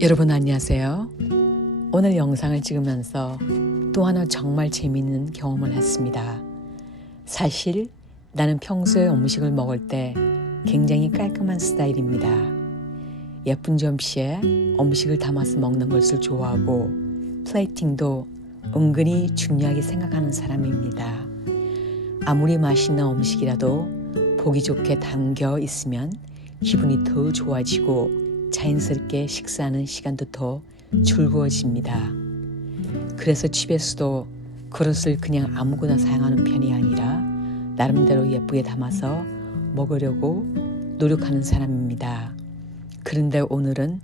여러분 안녕하세요. 오늘 영상을 찍으면서 또 하나 정말 재미있는 경험을 했습니다. 사실 나는 평소에 음식을 먹을 때 굉장히 깔끔한 스타일입니다. 예쁜 접시에 음식을 담아서 먹는 것을 좋아하고 플레이팅도 은근히 중요하게 생각하는 사람입니다. 아무리 맛있는 음식이라도 보기 좋게 담겨 있으면 기분이 더 좋아지고 자연스럽게 식사하는 시간도 더 즐거워집니다. 그래서 집에서도 그릇을 그냥 아무거나 사용하는 편이 아니라 나름대로 예쁘게 담아서 먹으려고 노력하는 사람입니다. 그런데 오늘은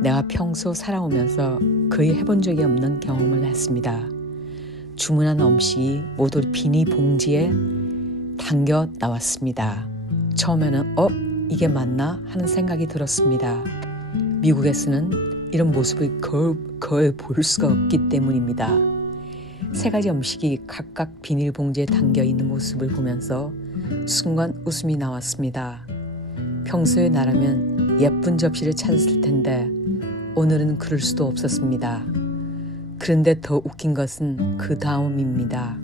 내가 평소 살아오면서 거의 해본 적이 없는 경험을 했습니다. 주문한 음식이 모두 비닐봉지에 담겨 나왔습니다. 처음에는 이게 맞나 하는 생각이 들었습니다. 미국에서는 이런 모습을 거의 볼 수가 없기 때문입니다. 세 가지 음식이 각각 비닐봉지에 담겨 있는 모습을 보면서 순간 웃음이 나왔습니다. 평소에 나라면 예쁜 접시를 찾았을 텐데 오늘은 그럴 수도 없었습니다. 그런데 더 웃긴 것은 그 다음입니다.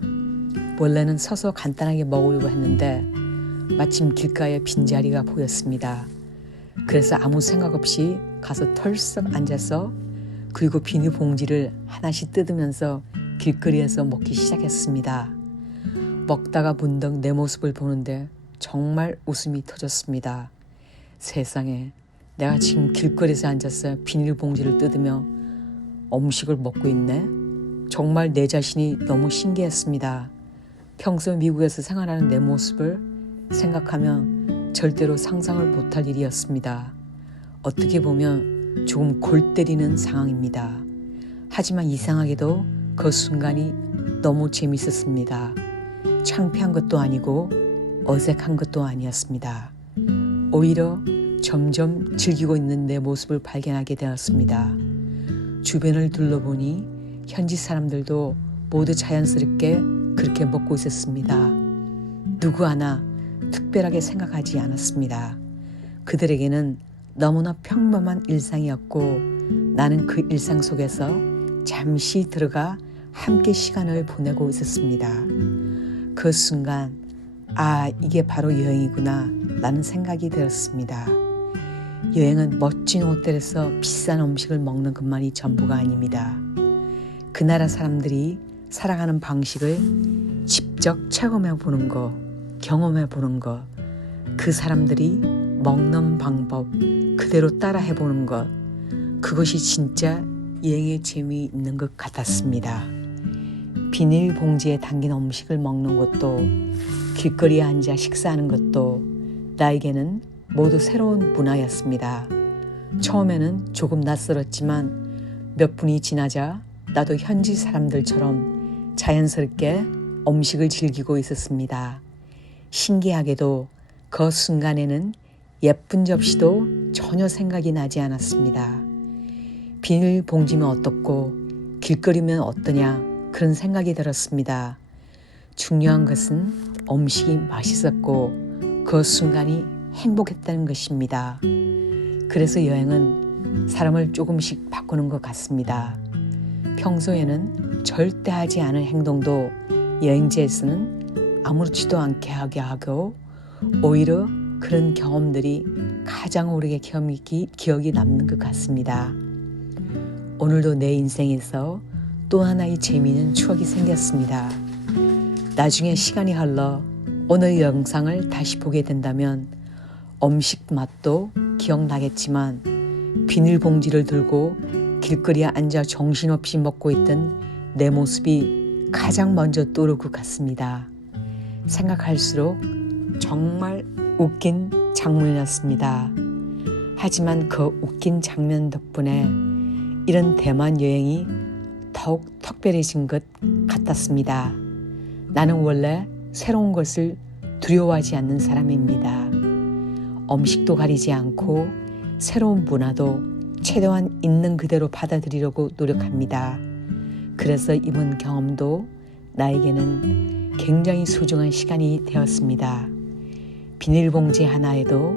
원래는 서서 간단하게 먹으려고 했는데 마침 길가에 빈자리가 보였습니다. 그래서 아무 생각 없이 가서 털썩 앉아서 그리고 비닐봉지를 하나씩 뜯으면서 길거리에서 먹기 시작했습니다. 먹다가 문득 내 모습을 보는데 정말 웃음이 터졌습니다. 세상에 내가 지금 길거리에서 앉아서 비닐봉지를 뜯으며 음식을 먹고 있네? 정말 내 자신이 너무 신기했습니다. 평소 미국에서 생활하는 내 모습을 생각하면 절대로 상상을 못할 일이었습니다. 어떻게 보면 조금 골 때리는 상황입니다. 하지만 이상하게도 그 순간이 너무 재밌었습니다. 창피한 것도 아니고 어색한 것도 아니었습니다. 오히려 점점 즐기고 있는 내 모습을 발견하게 되었습니다. 주변을 둘러보니 현지 사람들도 모두 자연스럽게 그렇게 먹고 있었습니다. 누구 하나 특별하게 생각하지 않았습니다. 그들에게는 너무나 평범한 일상이었고 나는 그 일상 속에서 잠시 들어가 함께 시간을 보내고 있었습니다. 그 순간 이게 바로 여행이구나 라는 생각이 들었습니다. 여행은 멋진 호텔에서 비싼 음식을 먹는 것만이 전부가 아닙니다. 그 나라 사람들이 살아가는 방식을 직접 체험해 보는 것, 경험해 보는 것, 그 사람들이 먹는 방법 그대로 따라 해보는 것, 그것이 진짜 여행의 재미있는 것 같았습니다. 비닐봉지에 담긴 음식을 먹는 것도 길거리에 앉아 식사하는 것도 나에게는 모두 새로운 문화였습니다. 처음에는 조금 낯설었지만 몇 분이 지나자 나도 현지 사람들처럼 자연스럽게 음식을 즐기고 있었습니다. 신기하게도 그 순간에는 예쁜 접시도 전혀 생각이 나지 않았습니다. 비닐봉지면 어떻고 길거리면 어떠냐 그런 생각이 들었습니다. 중요한 것은 음식이 맛있었고 그 순간이 행복했다는 것입니다. 그래서 여행은 사람을 조금씩 바꾸는 것 같습니다. 평소에는 절대 하지 않은 행동도 여행지에서는 아무렇지도 않게 하게 하고 오히려 그런 경험들이 가장 오래 기억이 남는 것 같습니다. 오늘도 내 인생에서 또 하나의 재미있는 추억이 생겼습니다. 나중에 시간이 흘러 오늘 영상을 다시 보게 된다면 음식 맛도 기억나겠지만 비닐봉지를 들고 길거리에 앉아 정신없이 먹고 있던 내 모습이 가장 먼저 떠오를 것 같습니다. 생각할수록 정말 웃긴 장면이었습니다. 하지만 그 웃긴 장면 덕분에 이런 대만 여행이 더욱 특별해진 것 같았습니다. 나는 원래 새로운 것을 두려워하지 않는 사람입니다. 음식도 가리지 않고 새로운 문화도 최대한 있는 그대로 받아들이려고 노력합니다. 그래서 이번 경험도 나에게는 굉장히 소중한 시간이 되었습니다. 비닐봉지 하나에도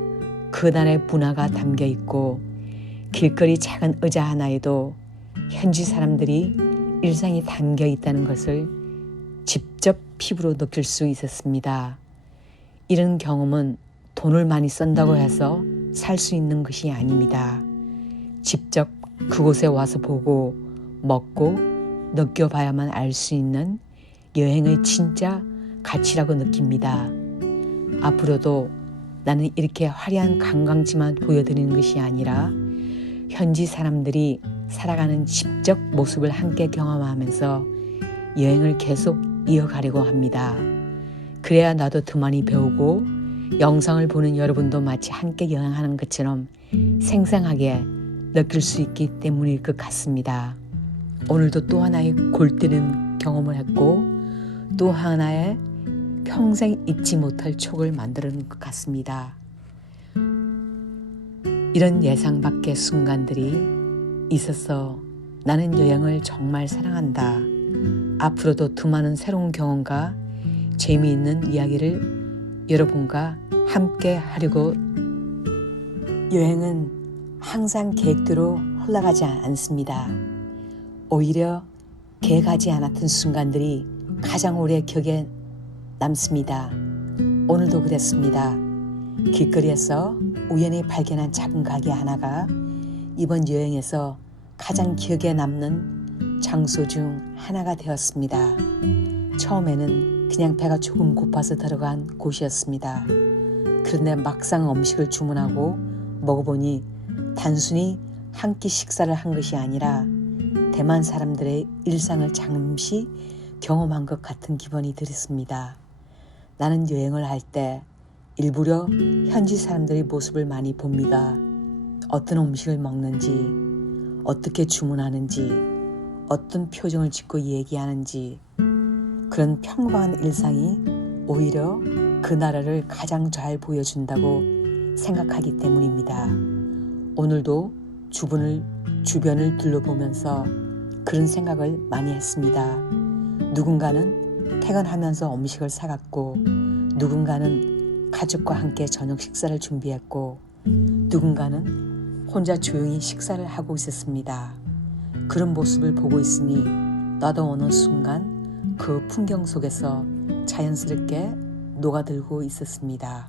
그날의 문화가 담겨 있고 길거리 작은 의자 하나에도 현지 사람들이 일상이 담겨 있다는 것을 직접 피부로 느낄 수 있었습니다. 이런 경험은 돈을 많이 쓴다고 해서 살 수 있는 것이 아닙니다. 직접 그곳에 와서 보고 먹고 느껴봐야만 알 수 있는 여행의 진짜 가치라고 느낍니다. 앞으로도 나는 이렇게 화려한 관광지만 보여드리는 것이 아니라 현지 사람들이 살아가는 직접 모습을 함께 경험하면서 여행을 계속 이어가려고 합니다. 그래야 나도 더 많이 배우고 영상을 보는 여러분도 마치 함께 여행하는 것처럼 생생하게 느낄 수 있기 때문일 것 같습니다. 오늘도 또 하나의 골 때리는 경험을 했고 또 하나의 평생 잊지 못할 추억을 만드는 것 같습니다. 이런 예상 밖의 순간들이 있어서 나는 여행을 정말 사랑한다. 앞으로도 더 많은 새로운 경험과 재미있는 이야기를 여러분과 함께 하려고. 여행은 항상 계획대로 흘러가지 않습니다. 오히려 계획하지 않았던 순간들이 가장 오래 기억에 남습니다. 오늘도 그랬습니다. 길거리에서 우연히 발견한 작은 가게 하나가 이번 여행에서 가장 기억에 남는 장소 중 하나가 되었습니다. 처음에는 그냥 배가 조금 고파서 들어간 곳이었습니다. 그런데 막상 음식을 주문하고 먹어보니 단순히 한 끼 식사를 한 것이 아니라 대만 사람들의 일상을 잠시 경험한 것 같은 기분이 들었습니다. 나는 여행을 할 때 일부러 현지 사람들의 모습을 많이 봅니다. 어떤 음식을 먹는지, 어떻게 주문하는지, 어떤 표정을 짓고 얘기하는지, 그런 평범한 일상이 오히려 그 나라를 가장 잘 보여준다고 생각하기 때문입니다. 오늘도 주변을 둘러보면서 그런 생각을 많이 했습니다. 누군가는 퇴근하면서 음식을 사갔고, 누군가는 가족과 함께 저녁 식사를 준비했고, 누군가는 혼자 조용히 식사를 하고 있었습니다. 그런 모습을 보고 있으니 나도 어느 순간 그 풍경 속에서 자연스럽게 녹아들고 있었습니다.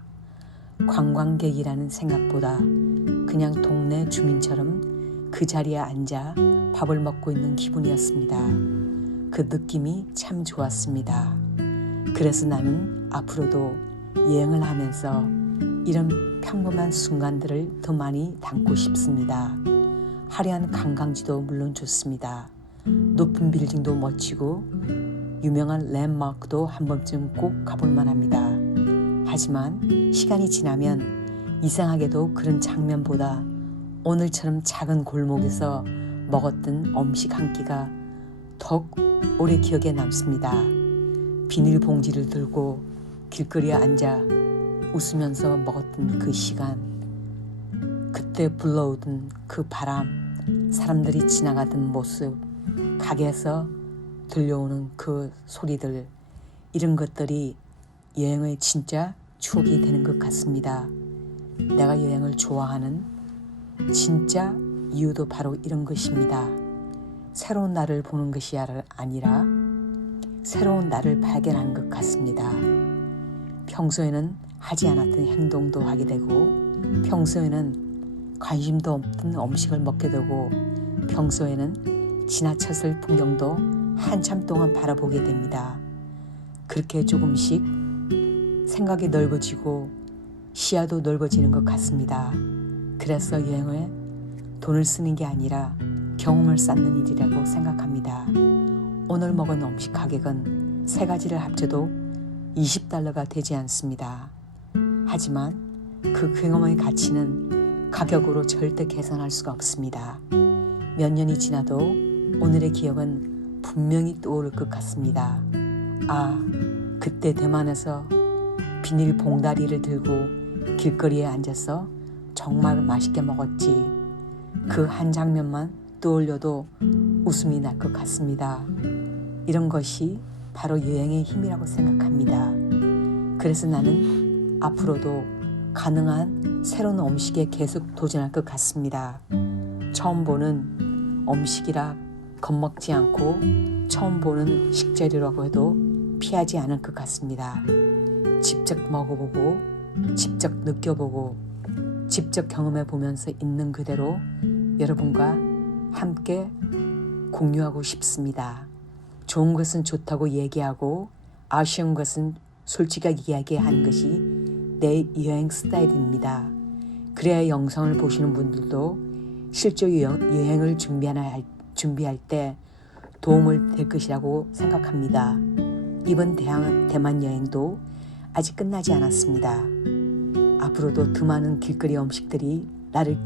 관광객이라는 생각보다 그냥 동네 주민처럼 그 자리에 앉아 밥을 먹고 있는 기분이었습니다. 그 느낌이 참 좋았습니다. 그래서 나는 앞으로도 여행을 하면서 이런 평범한 순간들을 더 많이 담고 싶습니다. 화려한 관광지도 물론 좋습니다. 높은 빌딩도 멋지고 유명한 랜드마크도 한 번쯤 꼭 가볼 만합니다. 하지만 시간이 지나면 이상하게도 그런 장면보다 오늘처럼 작은 골목에서 먹었던 음식 한 끼가 더욱 오래 기억에 남습니다. 비닐봉지를 들고 길거리에 앉아 웃으면서 먹었던 그 시간, 그때 불러오던 그 바람, 사람들이 지나가던 모습, 가게에서 들려오는 그 소리들, 이런 것들이 여행의 진짜 추억이 되는 것 같습니다. 내가 여행을 좋아하는 진짜 이유도 바로 이런 것입니다. 새로운 나를 보는 것이 아니라 새로운 나를 발견하는 것 같습니다. 평소에는 하지 않았던 행동도 하게 되고, 평소에는 관심도 없던 음식을 먹게 되고, 평소에는 지나쳤을 풍경도 한참 동안 바라보게 됩니다. 그렇게 조금씩 생각이 넓어지고 시야도 넓어지는 것 같습니다. 그래서 여행을 돈을 쓰는 게 아니라 경험을 쌓는 일이라고 생각합니다. 오늘 먹은 음식 가격은 세 가지를 합쳐도 $20가 되지 않습니다. 하지만 그 경험의 가치는 가격으로 절대 계산할 수가 없습니다. 몇 년이 지나도 오늘의 기억은 분명히 떠오를 것 같습니다. 아, 그때 대만에서 비닐 봉다리를 들고 길거리에 앉아서 정말 맛있게 먹었지. 그 한 장면만 떠올려도 웃음이 날 것 같습니다. 이런 것이 바로 여행의 힘이라고 생각합니다. 그래서 나는 앞으로도 가능한 새로운 음식에 계속 도전할 것 같습니다. 처음 보는 음식이라 겁먹지 않고 처음 보는 식재료라고 해도 피하지 않을 것 같습니다. 직접 먹어보고 직접 느껴보고 직접 경험해 보면서 있는 그대로 여러분과 함께 공유하고 싶습니다. 좋은 것은 좋다고 얘기하고 아쉬운 것은 솔직하게 이야기하는 것이 내 여행 스타일입니다. 그래야 영상을 보시는 분들도 실제 여행을 준비할 때 도움을 될 것이라고 생각합니다. 이번 대만 여행도 아직 끝나지 않았습니다. 앞으로도 더 많은 길거리 음식들이 나를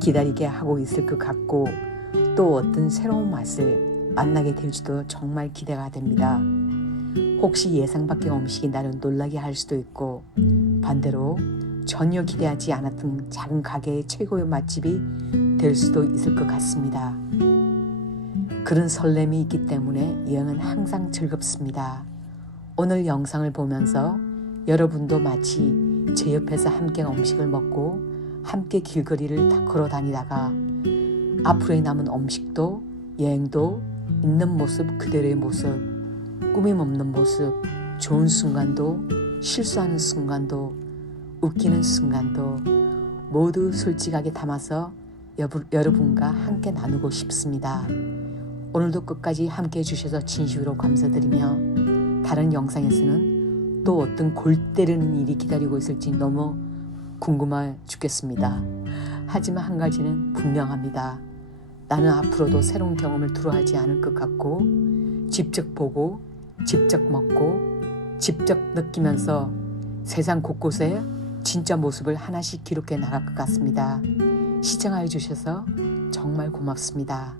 기다리게 하고 있을 것 같고 또 어떤 새로운 맛을 만나게 될지도 정말 기대가 됩니다. 혹시 예상 밖의 음식이 나를 놀라게 할 수도 있고 반대로 전혀 기대하지 않았던 작은 가게의 최고의 맛집이 될 수도 있을 것 같습니다. 그런 설렘이 있기 때문에 여행은 항상 즐겁습니다. 오늘 영상을 보면서 여러분도 마치 제 옆에서 함께 음식을 먹고 함께 길거리를 걸어 다니다가 앞으로의 남은 음식도 여행도 있는 모습 그대로의 모습, 꾸밈 없는 모습, 좋은 순간도 실수하는 순간도 웃기는 순간도 모두 솔직하게 담아서 여러분과 함께 나누고 싶습니다. 오늘도 끝까지 함께 해주셔서 진심으로 감사드리며 다른 영상에서는 또 어떤 골 때리는 일이 기다리고 있을지 너무 궁금해 죽겠습니다. 하지만 한 가지는 분명합니다. 나는 앞으로도 새로운 경험을 두려워하지 않을 것 같고 직접 보고 직접 먹고 직접 느끼면서 세상 곳곳에 진짜 모습을 하나씩 기록해 나갈 것 같습니다. 시청하여 주셔서 정말 고맙습니다.